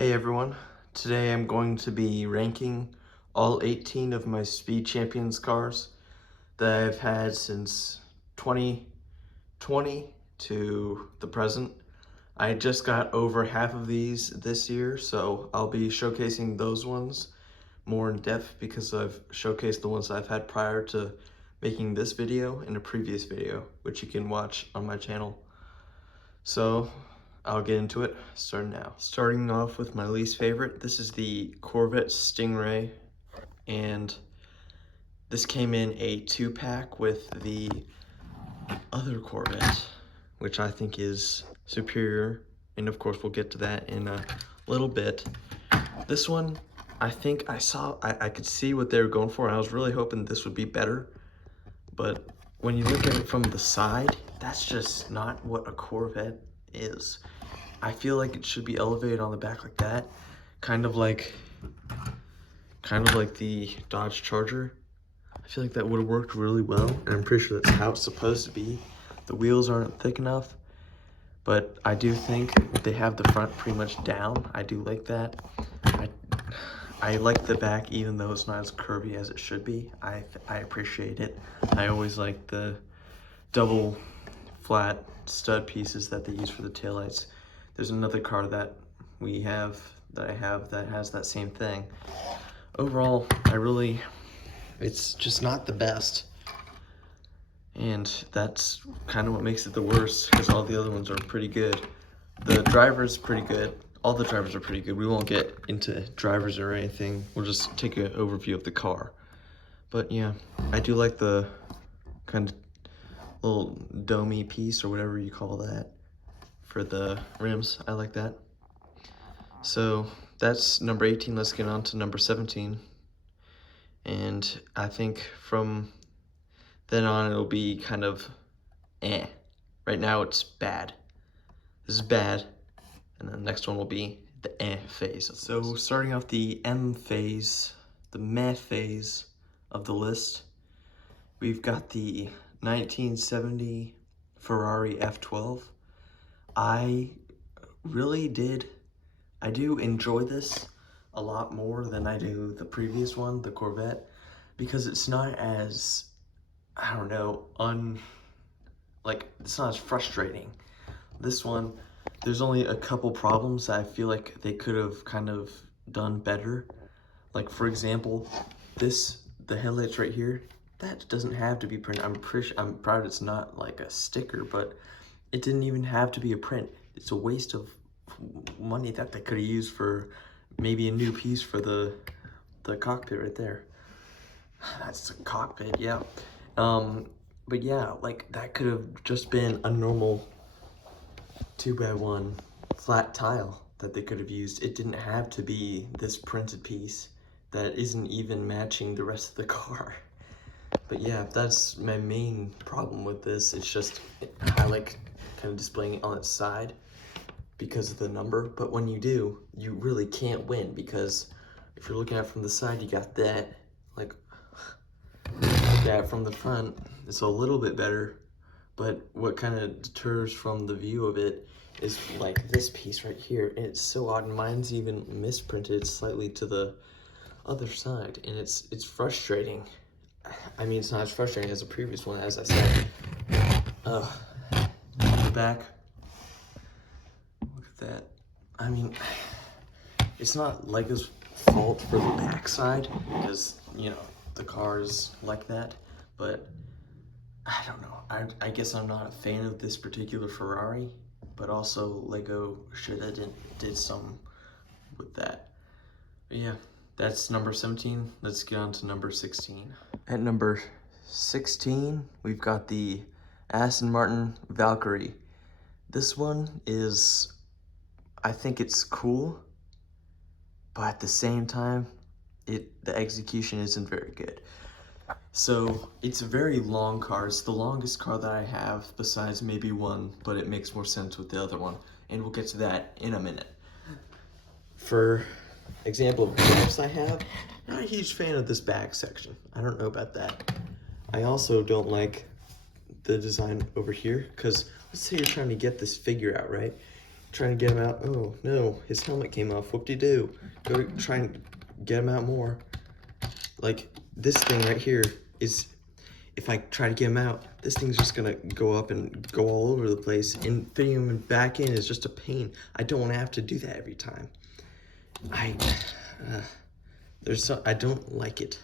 Hey everyone, today I'm going to be ranking all 18 of my Speed Champions cars that I've had since 2020 to the present. I just got over half of these this year, so I'll be showcasing those ones more in depth because I've showcased the ones I've had prior to making this video in a previous video, which you can watch on my channel. So I'll get into it starting now. Starting off with my least favorite, this is the Corvette Stingray, and this came in a 2-pack with the other Corvette, which I think is superior, and of course we'll get to that in a little bit. This one, I think I could see what they were going for, and I was really hoping this would be better, but when you look at it from the side, that's just not what a Corvette is. I feel like it should be elevated on the back like that, kind of like the Dodge Charger. I feel like that would have worked really well, and I'm pretty sure that's how it's supposed to be. The wheels aren't thick enough, but I do think they have the front pretty much down. I do like that. I like the back, even though it's not as curvy as it should be. I appreciate it. I always like the double flat stud pieces that they use for the taillights. There's another car that I have that has that same thing. Overall, it's just not the best. And that's kind of what makes it the worst, because all the other ones are pretty good. The driver's pretty good. All the drivers are pretty good. We won't get into drivers or anything. We'll just take an overview of the car. But yeah, I do like the kind of little domey piece or whatever you call that for the rims. I like that. So that's number 18. Let's get on to number 17. And I think from then on it'll be kind of eh. Right now it's bad. This is bad. And then the next one will be the eh phase. So starting off the M phase, the meh phase of the list, we've got the 1970 Ferrari F12. I do enjoy this a lot more than I do the previous one, the Corvette, because it's not as, I don't know, it's not as frustrating. This one, there's only a couple problems that I feel like they could have kind of done better. Like, for example, the headlights right here, that doesn't have to be printed. I'm proud it's not like a sticker, but it didn't even have to be a print. It's a waste of money that they could have used for maybe a new piece for the cockpit right there. That's the cockpit, yeah. But yeah, like that could have just been a normal 2x1 flat tile that they could have used. It didn't have to be this printed piece that isn't even matching the rest of the car. But yeah, that's my main problem with this. It's just, I like kind of displaying it on its side because of the number, but when you do, you really can't win, because if you're looking at it from the side, you got that, like that from the front. It's a little bit better, but what kind of deters from the view of it is like this piece right here, and it's so odd. Mine's even misprinted slightly to the other side, and it's frustrating. I mean, it's not as frustrating as the previous one, as I said. The back, look at that. I mean, it's not Lego's fault for the back side, because, you know, the car is like that, but I don't know. I guess I'm not a fan of this particular Ferrari, but also Lego should have did some with that. But yeah, that's number 17. Let's get on to number 16. At number 16, we've got the Aston Martin Valkyrie. This one is, I think it's cool, but at the same time, the execution isn't very good. So it's a very long car. It's the longest car that I have, besides maybe one, but it makes more sense with the other one, and we'll get to that in a minute. For example of grips I have, not a huge fan of this back section. I don't know about that. I also don't like the design over here, because let's say you're trying to get this figure out, right? Trying to get him out. Oh, no, his helmet came off. Whoop-de-doo. Go try and get him out more. Like, this thing right here is, if I try to get him out, this thing's just gonna go up and go all over the place, and fitting him back in is just a pain. I don't want to have to do that every time. I don't like it.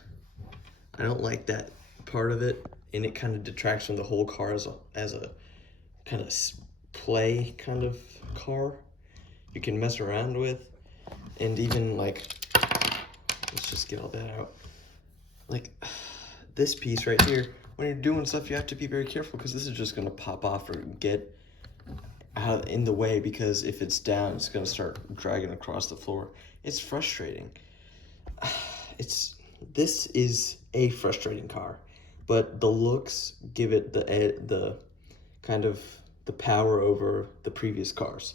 I don't like that part of it, and it kind of detracts from the whole car as a kind of play kind of car you can mess around with. And even like, let's just get all that out. Like this piece right here, when you're doing stuff, you have to be very careful, because this is just gonna pop off or get out in the way, because if it's down, it's gonna start dragging across the floor. It's frustrating. This is a frustrating car, but the looks give it the kind of the power over the previous cars.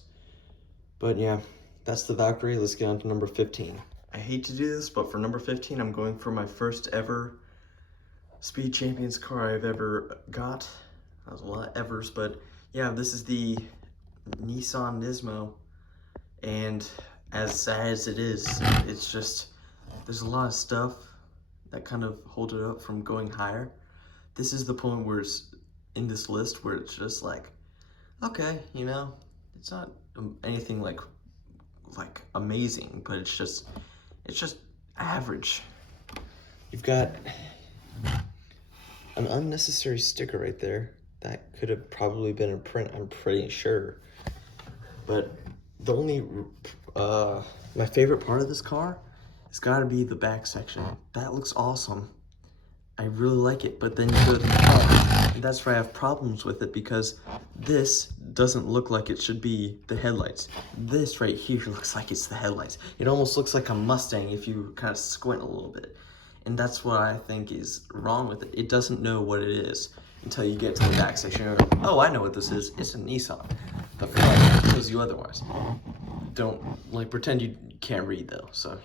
But yeah, that's the Valkyrie. Let's get on to number 15. I hate to do this, but for number 15, I'm going for my first ever Speed Champions car I've ever got. That was a lot of evers, but yeah, this is the Nissan Nismo, and as sad as it is, it's just, there's a lot of stuff that kind of hold it up from going higher. This is the point where it's in this list where it's just like, okay, you know, it's not anything like amazing, but it's just average. You've got an unnecessary sticker right there that could have probably been a print, I'm pretty sure. But the only my favorite part of this car has got to be the back section. That looks awesome. I really like it, but then you go to the front, and that's where I have problems with it, because this doesn't look like it should be the headlights. This right here looks like it's the headlights. It almost looks like a Mustang if you kind of squint a little bit. And that's what I think is wrong with it. It doesn't know what it is until you get to the back section. You're like, oh, I know what this is. It's a Nissan. The front tells you otherwise. Don't, like, pretend you can't read, though. So,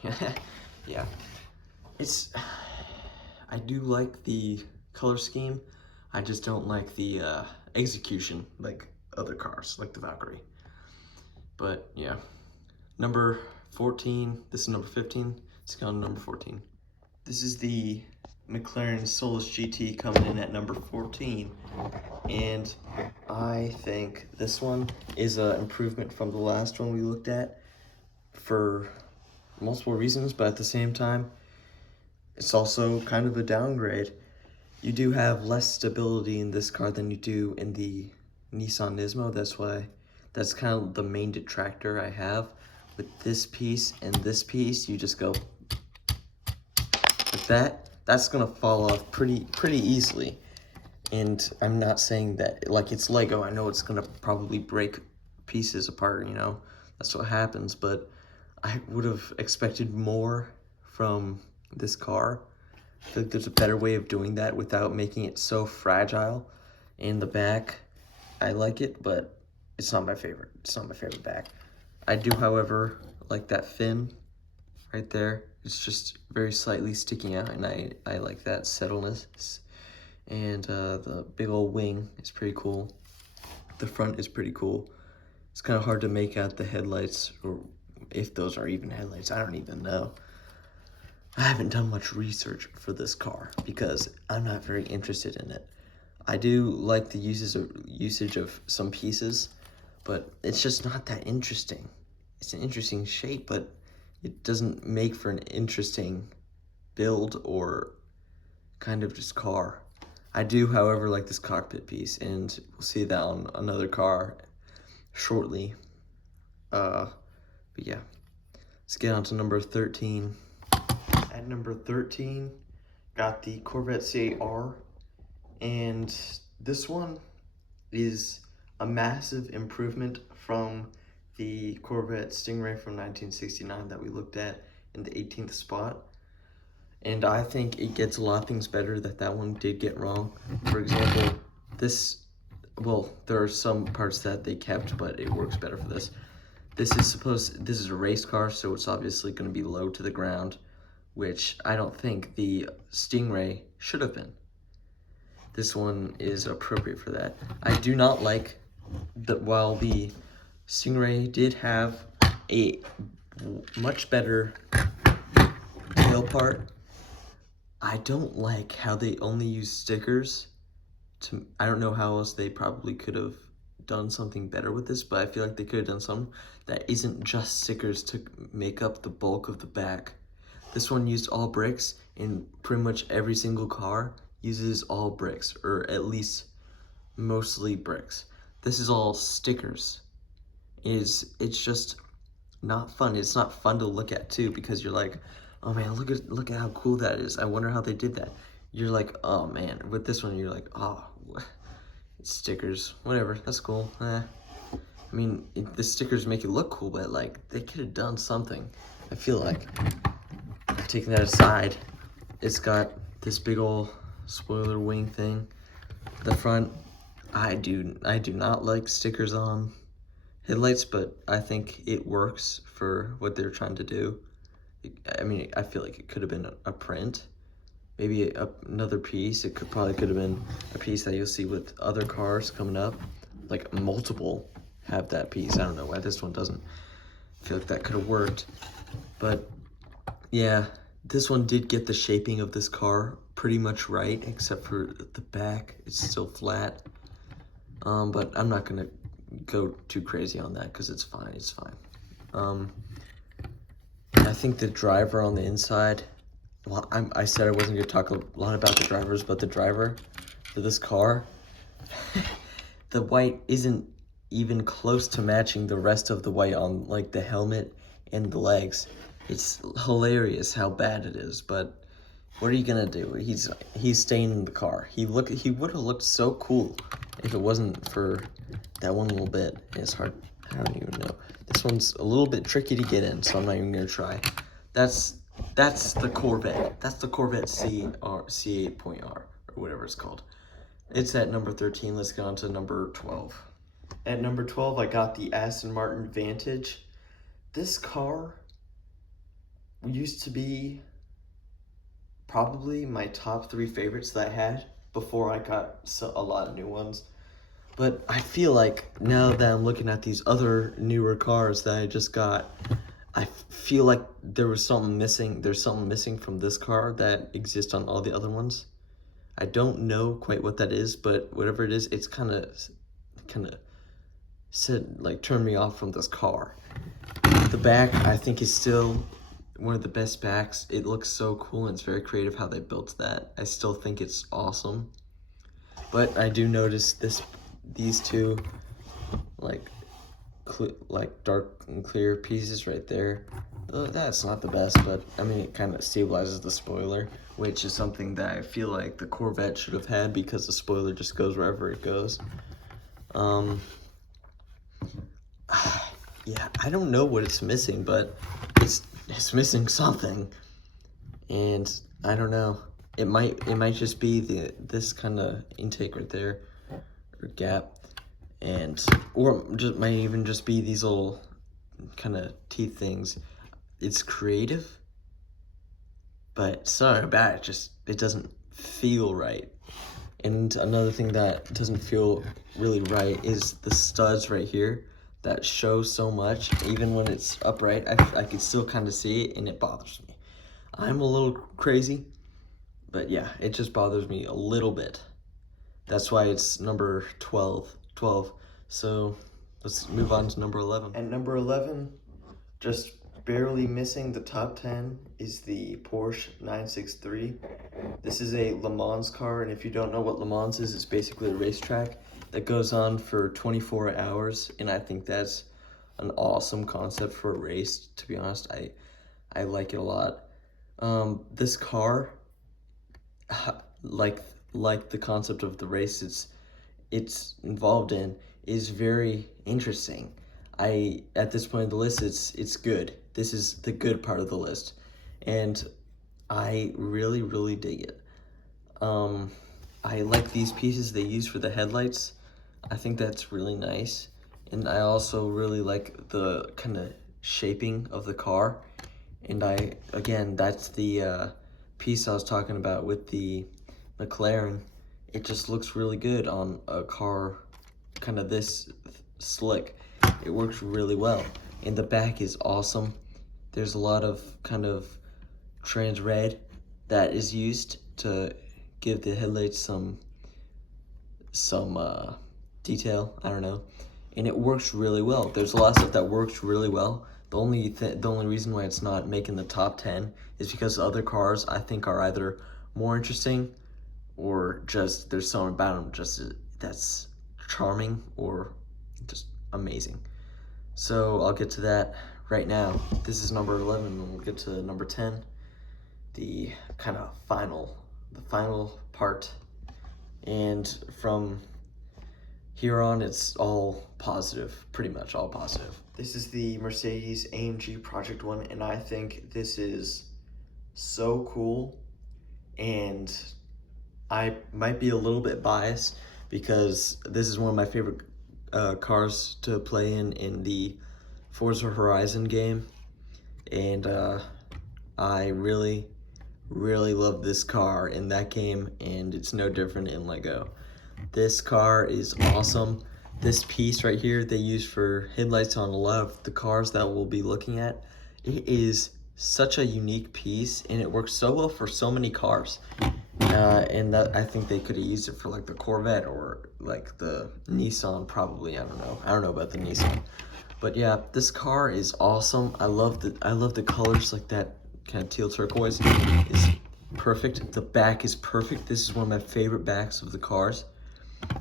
yeah. I do like the color scheme. I just don't like the execution like other cars, like the Valkyrie. But yeah, number 14, this is number 15, let's go on to number 14. This is the McLaren Solus GT coming in at number 14. And I think this one is an improvement from the last one we looked at for multiple reasons, but at the same time, it's also kind of a downgrade. You do have less stability in this car than you do in the Nissan Nismo. That's kind of the main detractor I have. With this piece and this piece, you just go like that. That's gonna fall off pretty easily. And I'm not saying that, like, it's Lego. I know it's gonna probably break pieces apart, you know? That's what happens, but I would have expected more from this car. I feel like there's a better way of doing that without making it so fragile. In the back, I like it, but it's not my favorite. It's not my favorite back. I do, however, like that fin right there. It's just very slightly sticking out, and I like that settleness. And the big old wing is pretty cool. The front is pretty cool. It's kind of hard to make out the headlights, or if those are even headlights. I don't even know. I haven't done much research for this car because I'm not very interested in it. I do like the usage of some pieces, but it's just not that interesting. It's an interesting shape, but it doesn't make for an interesting build or kind of just car. I do, however, like this cockpit piece, and we'll see that on another car shortly. But yeah, let's get on to number 13. At number 13, got the Corvette C8R, and this one is a massive improvement from the Corvette Stingray from 1969 that we looked at in the 18th spot. And I think it gets a lot of things better that one did get wrong. For example, there are some parts that they kept, but it works better for this. This is a race car, so it's obviously going to be low to the ground, which I don't think the Stingray should have been. This one is appropriate for that. I do not like that while the Stingray did have a much better tail part. I don't like how they only use stickers. I don't know how else they probably could have done something better with this, but I feel like they could have done something that isn't just stickers to make up the bulk of the back. This one used all bricks, and pretty much every single car uses all bricks, or at least mostly bricks. This is all stickers. It's just not fun. It's not fun to look at too, because you're like, oh man, look at how cool that is. I wonder how they did that. You're like, oh man. With this one, you're like, oh, it's stickers. Whatever, that's cool. I mean, the stickers make it look cool, but like they could have done something. I feel like. Taking that aside, it's got this big old spoiler wing thing. The front, I do not like stickers on headlights, but I think it works for what they're trying to do. I mean, I feel like it could have been a print, maybe another piece. It probably could have been a piece that you'll see with other cars coming up, like multiple have that piece. I don't know why this one doesn't. I feel like that could have worked, but yeah, this one did get the shaping of this car pretty much right, except for the back. It's still flat. But I'm not gonna go too crazy on that because it's fine. It's fine. I think the driver on the inside. Well, I said I wasn't gonna talk a lot about the drivers, but the driver for this car, the white isn't even close to matching the rest of the white on like the helmet and the legs. It's hilarious how bad it is, but what are you gonna do? He's staying in the car. He would have looked so cool if it wasn't for that one little bit. It's hard. I don't even know. This one's a little bit tricky to get in, so I'm not even gonna try. That's the Corvette. That's the Corvette C8.R or whatever it's called. It's at number 13. Let's get on to number 12. At number 12, I got the Aston Martin Vantage. This car used to be probably my top 3 favorites that I had before I got a lot of new ones. But I feel like now that I'm looking at these other newer cars that I just got, I feel like there was something missing. There's something missing from this car that exists on all the other ones. I don't know quite what that is, but whatever it is, it's kind of turned me off from this car. The back, I think, is still one of the best backs. It looks so cool, and it's very creative how they built that. I still think it's awesome. But I do notice these two like dark and clear pieces right there. That's not the best, but I mean, it kind of stabilizes the spoiler, which is something that I feel like the Corvette should have had, because the spoiler just goes wherever it goes. Yeah, I don't know what it's missing, but it's missing something, and I don't know. It might just be this kind of intake right there, or gap, or just might even just be these little kind of teeth things. It's creative, but it's not bad. It doesn't feel right. And another thing that doesn't feel really right is the studs right here that show so much. Even when it's upright, I can still kind of see it, and it bothers me. I'm a little crazy, but yeah, it just bothers me a little bit. That's why it's number 12. So let's move on to number 11. At number 11, just barely missing the top 10, is the Porsche 963. This is a Le Mans car, and if you don't know what Le Mans is, it's basically a racetrack that goes on for 24 hours, and I think that's an awesome concept for a race, to be honest. I like it a lot. This car, like the concept of the race it's involved in, is very interesting. At this point in the list, it's good. This is the good part of the list, and I really, really dig it. I like these pieces they use for the headlights. I think that's really nice, and I also really like the kind of shaping of the car. And again, that's the piece I was talking about with the McLaren. It just looks really good on a car kind of this slick. it works really well. And the back is awesome. There's a lot of kind of trans red that is used to give the headlights some detail, I don't know. And it works really well. There's a lot of stuff that works really well. The only reason why it's not making the top 10 is because other cars I think are either more interesting or just there's something about them just that's charming or just amazing. So I'll get to that right now. This is number 11, and we'll get to number 10, the kind of the final part. And from here on, it's all positive, pretty much all positive. This is the Mercedes AMG Project One, and I think this is so cool. And I might be a little bit biased because this is one of my favorite cars to play in the Forza Horizon game. And I really love this car in that game, and it's no different in Lego. This car is awesome. This piece right here they use for headlights on a lot of the cars that we'll be looking at. It is such a unique piece, and it works so well for so many cars. And that I think they could have used it for like the Corvette or like the Nissan probably. I don't know about the Nissan. But yeah, this car is awesome. I love the colors, like that kind of teal turquoise is perfect. The back is perfect. This is one of my favorite backs of the cars.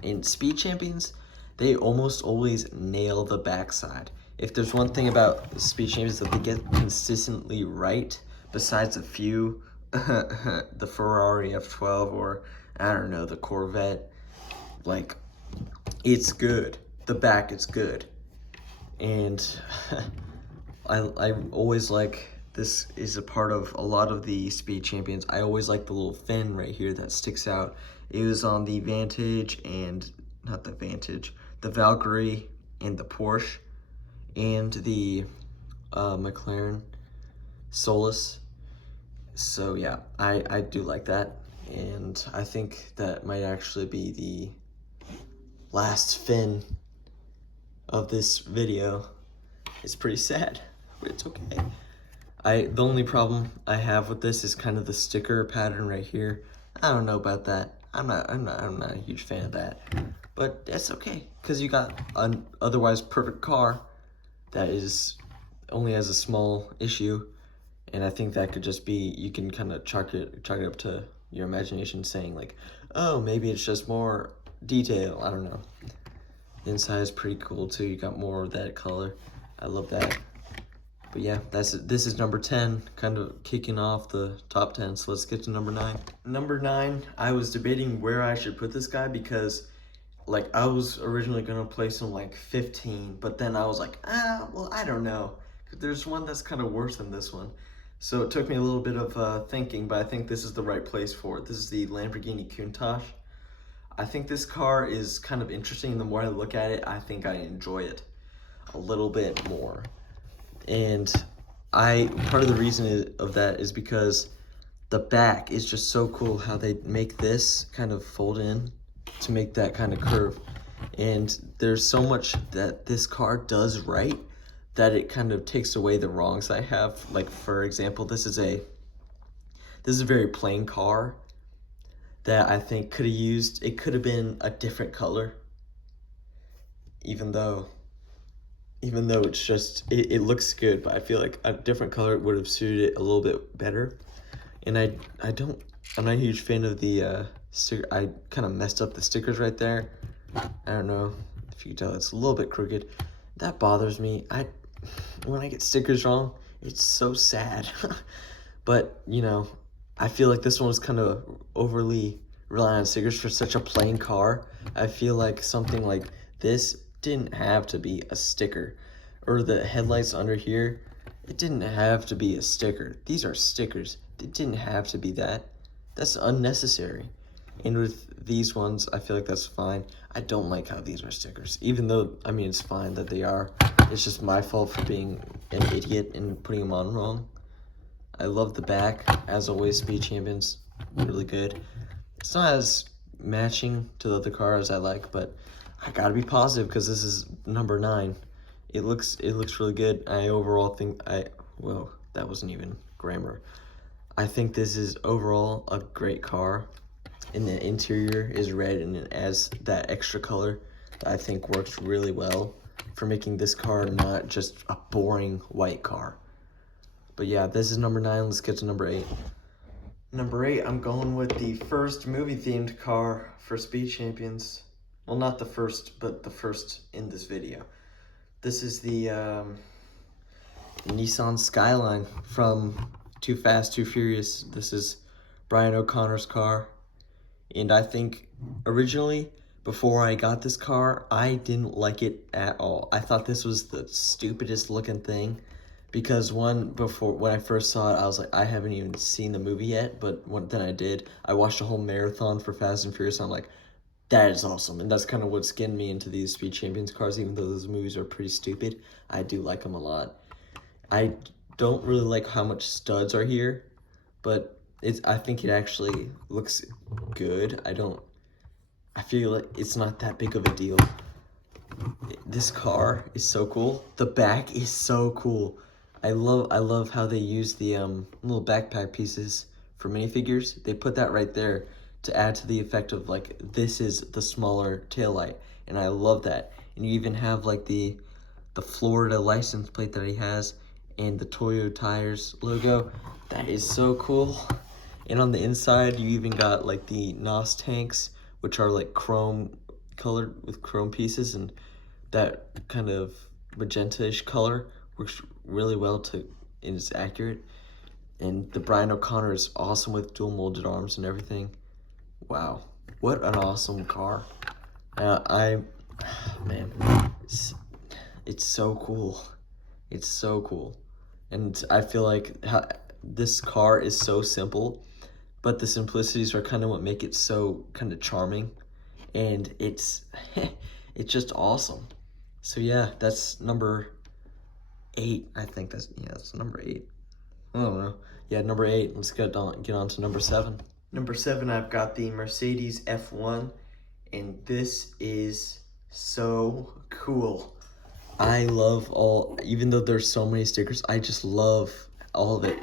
In Speed Champions, they almost always nail the backside. If there's one thing about Speed Champions that they get consistently right, besides a few, the Ferrari F12 or I don't know, the Corvette, like it's good. The back is good. And I always like, this is a part of a lot of the Speed Champions. I always like the little fin right here that sticks out. It was on the Vantage and, not the Vantage, the Valkyrie and the Porsche and the McLaren Solus. So yeah, I do like that. And I think that might actually be the last fin of this video. It's pretty sad, but it's okay. The only problem I have with this is kind of the sticker pattern right here. I don't know about that. I'm not a huge fan of that, but that's okay because you got an otherwise perfect car that is only has a small issue, and I think that could just be, you can kind of chalk it up to your imagination, saying like, oh, maybe it's just more detail. I don't know. The inside is pretty cool too. You got more of that color. I love that. But yeah, this is number 10, kind of kicking off the top 10. So let's get to number 9. Number 9, I was debating where I should put this guy because like I was originally gonna place him like 15, but then I was like, well, I don't know. There's one that's kind of worse than this one. So it took me a little bit of thinking, but I think this is the right place for it. This is the Lamborghini Countach. I think this car is kind of interesting. The more I look at it, I think I enjoy it a little bit more. And part of the reason of that is because the back is just so cool how they make this kind of fold in to make that kind of curve. And there's so much that this car does right that it kind of takes away the wrongs I have. Like for example, this is a very plain car that I think could have been a different color, even though it's just, it looks good, but I feel like a different color would have suited it a little bit better. And I'm not a huge fan of the sticker. I kind of messed up the stickers right there. I don't know if you can tell, it's a little bit crooked. That bothers me. When I get stickers wrong, it's so sad. But you know, I feel like this one was kind of overly reliant on stickers for such a plain car. I feel like something like this didn't have to be a sticker, or the headlights under here, it didn't have to be a sticker. These are stickers. It didn't have to be that. That's unnecessary. And with these ones, I feel like that's fine. I don't like how these are stickers, even though, I mean, it's fine that they are. It's just my fault for being an idiot and putting them on wrong. I love the back, as always. Speed Champions, really good. It's not as matching to the other cars I like, but I gotta be positive because this is number 9. It looks really good. I overall think well, that wasn't even grammar. I think this is overall a great car. And the interior is red and it adds that extra color that I think works really well for making this car not just a boring white car. But yeah, this is number 9. Let's get to number 8. Number 8, I'm going with the first movie-themed car for Speed Champions. Well, not the first, but the first in this video. This is the Nissan Skyline from Too Fast, Too Furious. This is Brian O'Connor's car. And I think originally, before I got this car, I didn't like it at all. I thought this was the stupidest looking thing. Because when I first saw it, I was like, I haven't even seen the movie yet, but then I did. I watched a whole marathon for Fast and Furious, and I'm like, that is awesome. And that's kind of what skinned me into these Speed Champions cars, even though those movies are pretty stupid. I do like them a lot. I don't really like how much studs are here, but I think it actually looks good. I feel like it's not that big of a deal. This car is so cool. The back is so cool. I love how they use the little backpack pieces for minifigures. They put that right there to add to the effect of like, this is the smaller taillight, and I love that. And you even have like the Florida license plate that he has and the Toyo Tires logo. That is so cool. And on the inside, you even got like the NOS tanks, which are like chrome colored with chrome pieces, and that kind of magenta-ish color works really well and is accurate. And the Brian O'Connor is awesome with dual molded arms and everything. Wow, what an awesome car. Man, it's so cool. It's so cool. And I feel like this car is so simple, but the simplicities are kind of what make it so kind of charming. And it's just awesome. So yeah, that's number 8. I think that's number 8. I don't know. Yeah, number 8. Let's get on to number 7. Number 7, I've got the Mercedes F1, and this is so cool. I love even though there's so many stickers, I just love all of it.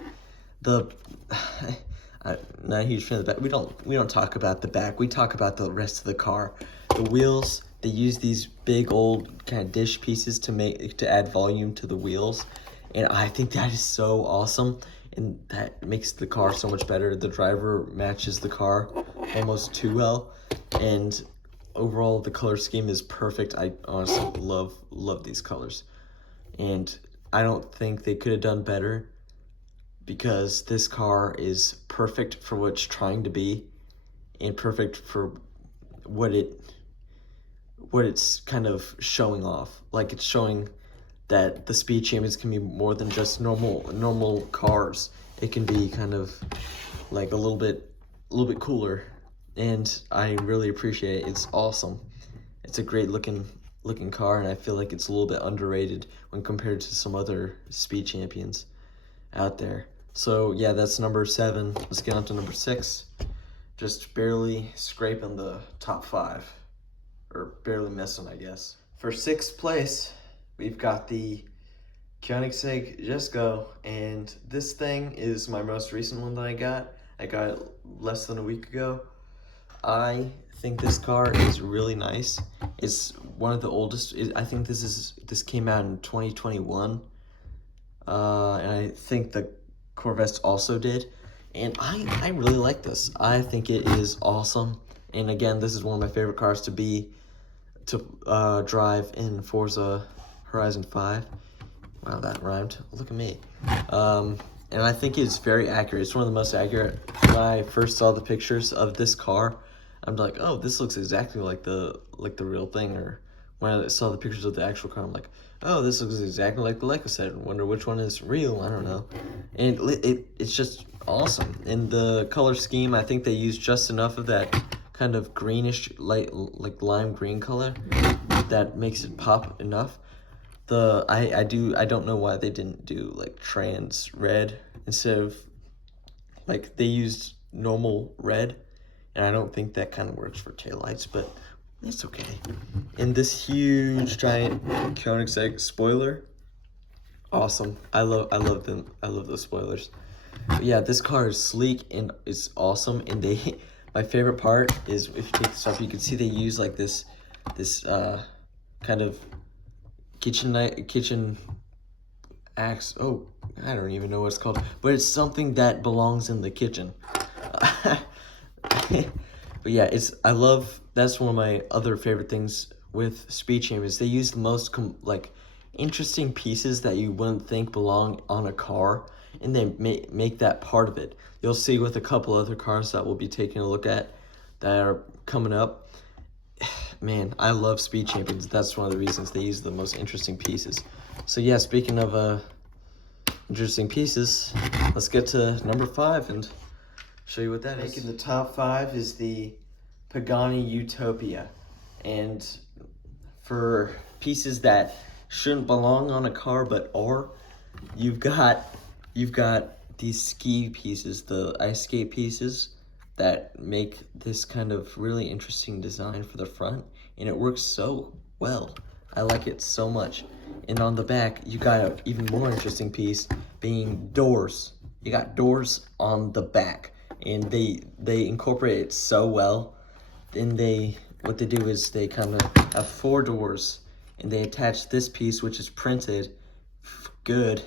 I'm not a huge fan of the back. We don't talk about the back. We talk about the rest of the car. The wheels, they use these big old kind of dish pieces to add volume to the wheels, and I think that is so awesome. And that makes the car so much better. The driver matches the car almost too well, and overall the color scheme is perfect. I honestly love these colors, and I don't think they could have done better, because this car is perfect for what it's trying to be and perfect for what it's kind of showing off. Like, it's showing that the Speed Champions can be more than just normal cars. It can be kind of like a little bit cooler, and I really appreciate it. It's awesome. It's a great looking car, and I feel like it's a little bit underrated when compared to some other Speed Champions out there. So yeah, that's number 7. Let's get on to number 6. Just barely scraping the top 5, or barely missing, I guess. For 6th place, we've got the Koenigsegg Jesko, and this thing is my most recent one that I got. I got it less than a week ago. I think this car is really nice. It's one of the oldest. I think this came out in 2021, and I think the Corvettes also did. And I really like this. I think it is awesome. And again, this is one of my favorite cars to drive in Forza Horizon 5. Wow, that rhymed. Look at me. And I think it's very accurate. It's one of the most accurate. When I first saw the pictures of this car, I'm like, oh, this looks exactly like the real thing. Or when I saw the pictures of the actual car, I'm like, oh, this looks exactly like the Leica set. I wonder which one is real. I don't know. And it's just awesome. And the color scheme, I think they used just enough of that kind of greenish, like lime green color that makes it pop enough. I don't know why they didn't do like trans red instead of, like, they used normal red, and I don't think that kind of works for taillights, but It's okay. And this huge giant Koenigsegg spoiler, awesome. I love them. I love those spoilers. But yeah, this car is sleek and it's awesome. And they, my favorite part is if you take this off, you can see they use like this kind of kitchen axe. Oh, I don't even know what it's called, but it's something that belongs in the kitchen. But yeah, that's one of my other favorite things with Speed Champ is they use the most like interesting pieces that you wouldn't think belong on a car, and they make that part of it. You'll see with a couple other cars that we'll be taking a look at that are coming up. Man, I love Speed Champions. That's one of the reasons they use the most interesting pieces. So yeah, speaking of interesting pieces, let's get to number 5 and show you what that is. Making the top 5 is the Pagani Utopia. And for pieces that shouldn't belong on a car but are, you've got these ski pieces, the ice skate pieces that make this kind of really interesting design for the front, and it works so well. I like it so much. And on the back, you got an even more interesting piece being doors. You got doors on the back, and they incorporate it so well. Then what they do is they kind of have 4 doors, and they attach this piece, which is printed good,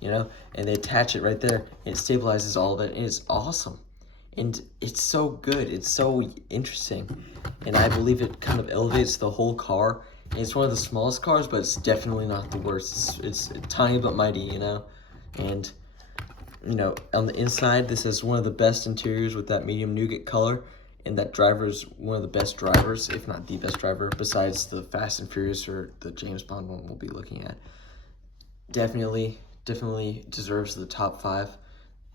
you know, and they attach it right there, and it stabilizes all of it, and it's awesome. And it's so good, it's so interesting, and I believe it kind of elevates the whole car. And it's one of the smallest cars, but it's definitely not the worst. It's tiny but mighty, you know. And you know, on the inside, this has one of the best interiors with that medium nougat color, and that driver is one of the best drivers, if not the best driver, besides the Fast and Furious or the James Bond one we'll be looking at. Definitely deserves the top 5,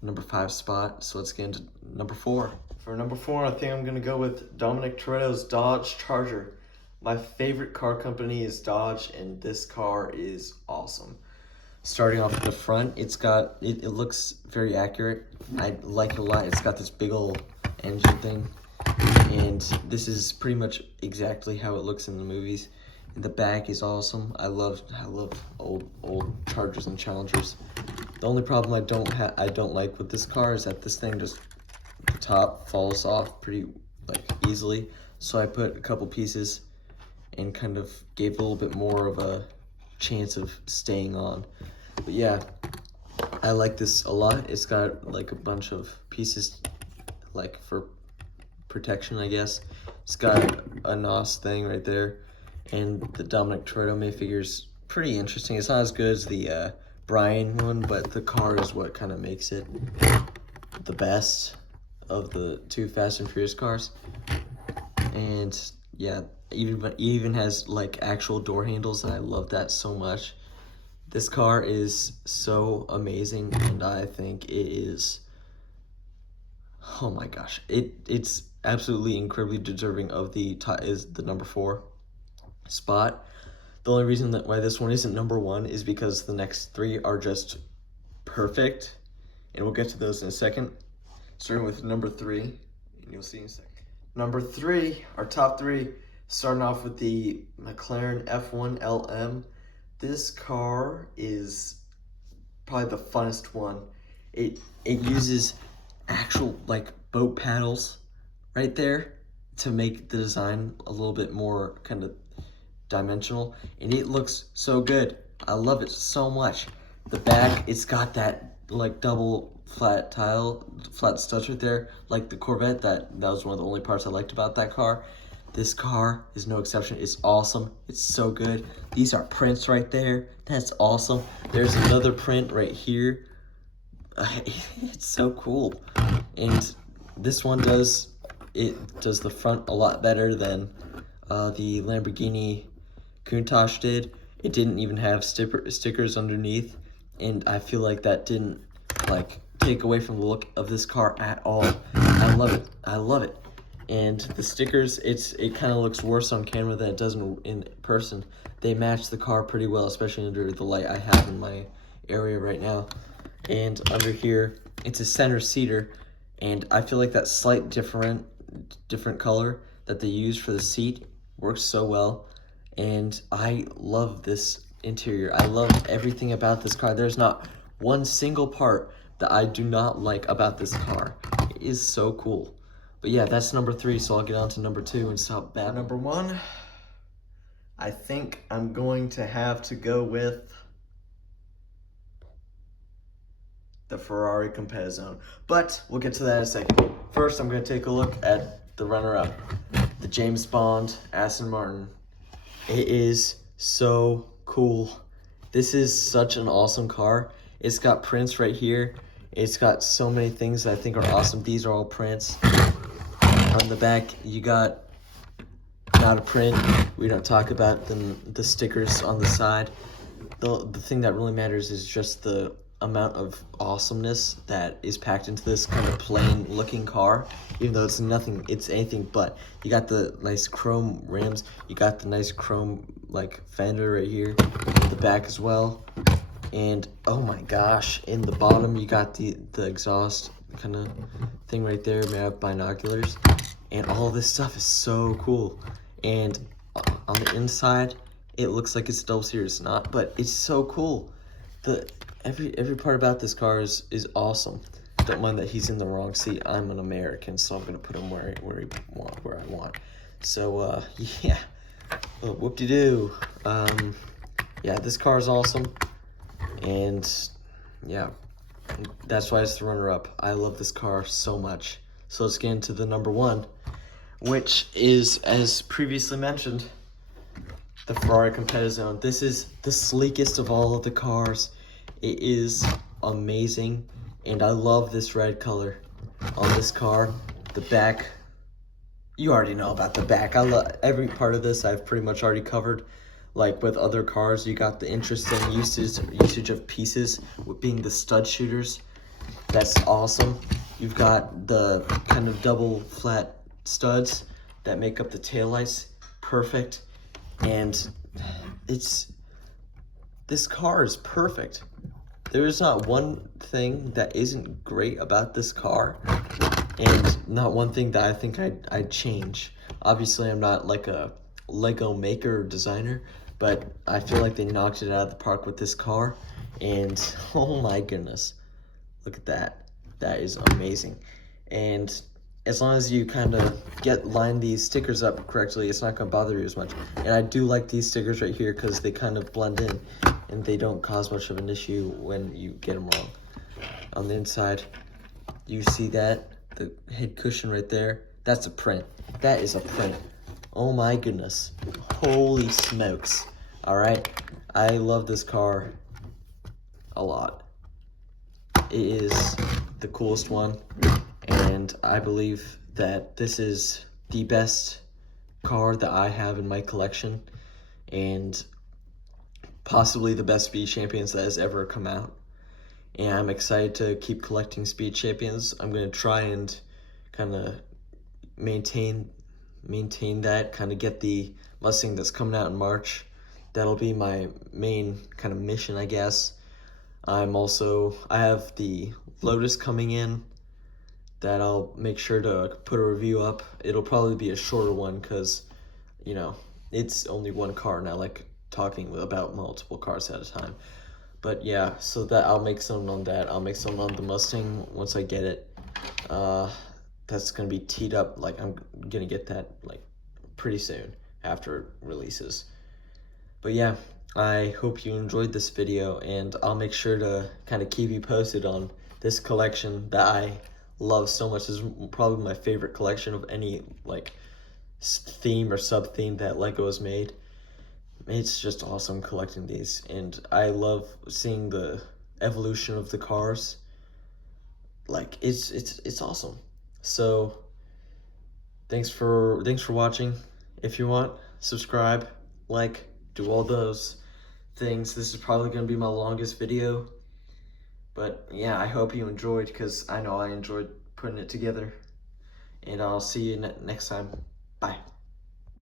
number 5 spot. So let's get into number 4. For number 4, I think I'm gonna go with Dominic Toretto's Dodge Charger. My favorite car company is Dodge, and this car is awesome. Starting off at the front, it looks very accurate. I like it a lot. It's got this big old engine thing, and this is pretty much exactly how it looks in the movies. And the back is awesome. I love old Chargers and Challengers. The only problem I don't like with this car is that this thing just, the top falls off pretty like easily. So I put a couple pieces and kind of gave it a little bit more of a chance of staying on. But yeah, I like this a lot. It's got like a bunch of pieces like for protection, I guess. It's got a NOS thing right there, and the Dominic Toretto minifigure's pretty interesting. It's not as good as the Brian one, but the car is what kind of makes it the best of the 2 Fast and Furious cars. And yeah, it even has like actual door handles, and I love that so much. This car is so amazing, and I think it is, oh my gosh, it's absolutely incredibly deserving of the number 4 spot. The only reason why this one isn't number 1 is because the next 3 are just perfect, and we'll get to those in a second. Starting with number 3, and you'll see in a second. Number 3, our top 3, starting off with the McLaren F1 LM. This car is probably the funnest one. It uses actual like boat paddles right there to make the design a little bit more kind of dimensional, and it looks so good. I love it so much. The back, it's got that like double flat studs right there, like the Corvette. That was one of the only parts I liked about that car. This car is no exception. It's awesome. It's so good. These are prints right there. That's awesome. There's another print right here. It's so cool. And this one does the front a lot better than the Lamborghini Countach did. It didn't even have stickers underneath, and I feel like that didn't like take away from the look of this car at all. I love it. I love it. And the stickers, it kind of looks worse on camera than it does in person. They match the car pretty well, especially under the light I have in my area right now. And under here, it's a center seater, and I feel like that slight different color that they use for the seat works so well, and I love this interior. I love everything about this car. There's not one single part that I do not like about this car. It is so cool. But yeah, that's number 3, so I'll get on to number 2 and stop babbling. Number 1, I think I'm going to have to go with the Ferrari Competizione. But we'll get to that in a second. First, I'm going to take a look at the runner-up, the James Bond Aston Martin. It is so cool. This is such an awesome car. It's got prints right here. It's got so many things that I think are awesome. These are all prints. On the back, you got not a print. We don't talk about the stickers on the side. The thing that really matters is just the amount of awesomeness that is packed into this kind of plain looking car, even though it's anything but. You got the nice chrome rims, you got the nice chrome like fender right here, the back as well, and oh my gosh, in the bottom you got the exhaust kind of thing right there made of binoculars, and all this stuff is so cool. And on the inside it looks like it's double series, it's not, but it's so cool. Every part about this car is awesome. Don't mind that he's in the wrong seat. I'm an American, so I'm gonna put him where I want. So yeah, whoop-de-doo. Yeah, this car is awesome, and yeah, that's why it's the runner-up. I love this car so much. So let's get into the number 1, which is, as previously mentioned, the Ferrari Competizione. This is the sleekest of all of the cars. It is amazing, and I love this red color on this car. The back, you already know about the back. I love every part of this. I've pretty much already covered. Like with other cars, you got the interesting usage of pieces, with being the stud shooters. That's awesome. You've got the kind of double flat studs that make up the taillights. Perfect. And this car is perfect. There is not one thing that isn't great about this car, and not one thing that I think I'd change. Obviously, I'm not like a Lego maker or designer, but I feel like they knocked it out of the park with this car, and oh my goodness, look at that. That is amazing. And as long as you kind of line these stickers up correctly, it's not going to bother you as much. And I do like these stickers right here because they kind of blend in and they don't cause much of an issue when you get them wrong. On the inside, you see that, the head cushion right there, that's a print. That is a print. Oh my goodness. Holy smokes. All right, I love this car a lot. It is the coolest one, and I believe that this is the best car that I have in my collection, and possibly the best Speed Champions that has ever come out. And I'm excited to keep collecting Speed Champions. I'm going to try and kind of maintain that, kind of get the Mustang that's coming out in March. That'll be my main kind of mission, I guess. I have the Lotus coming in that I'll make sure to put a review up. It'll probably be a shorter one because, you know, it's only one car, and I like talking about multiple cars at a time. But yeah, so that I'll make something on that. I'll make something on the Mustang once I get it. That's gonna be teed up. Like, I'm gonna get that like pretty soon after it releases. But yeah, I hope you enjoyed this video, and I'll make sure to kind of keep you posted on this collection that I love so much. This is probably my favorite collection of any like theme or sub theme that Lego has made. It's just awesome collecting these, and I love seeing the evolution of the cars. Like, it's awesome. So thanks for watching. If you want, subscribe, like, do all those things. This is probably going to be my longest video, but yeah, I hope you enjoyed, because I know I enjoyed putting it together, and I'll see you next time. Bye.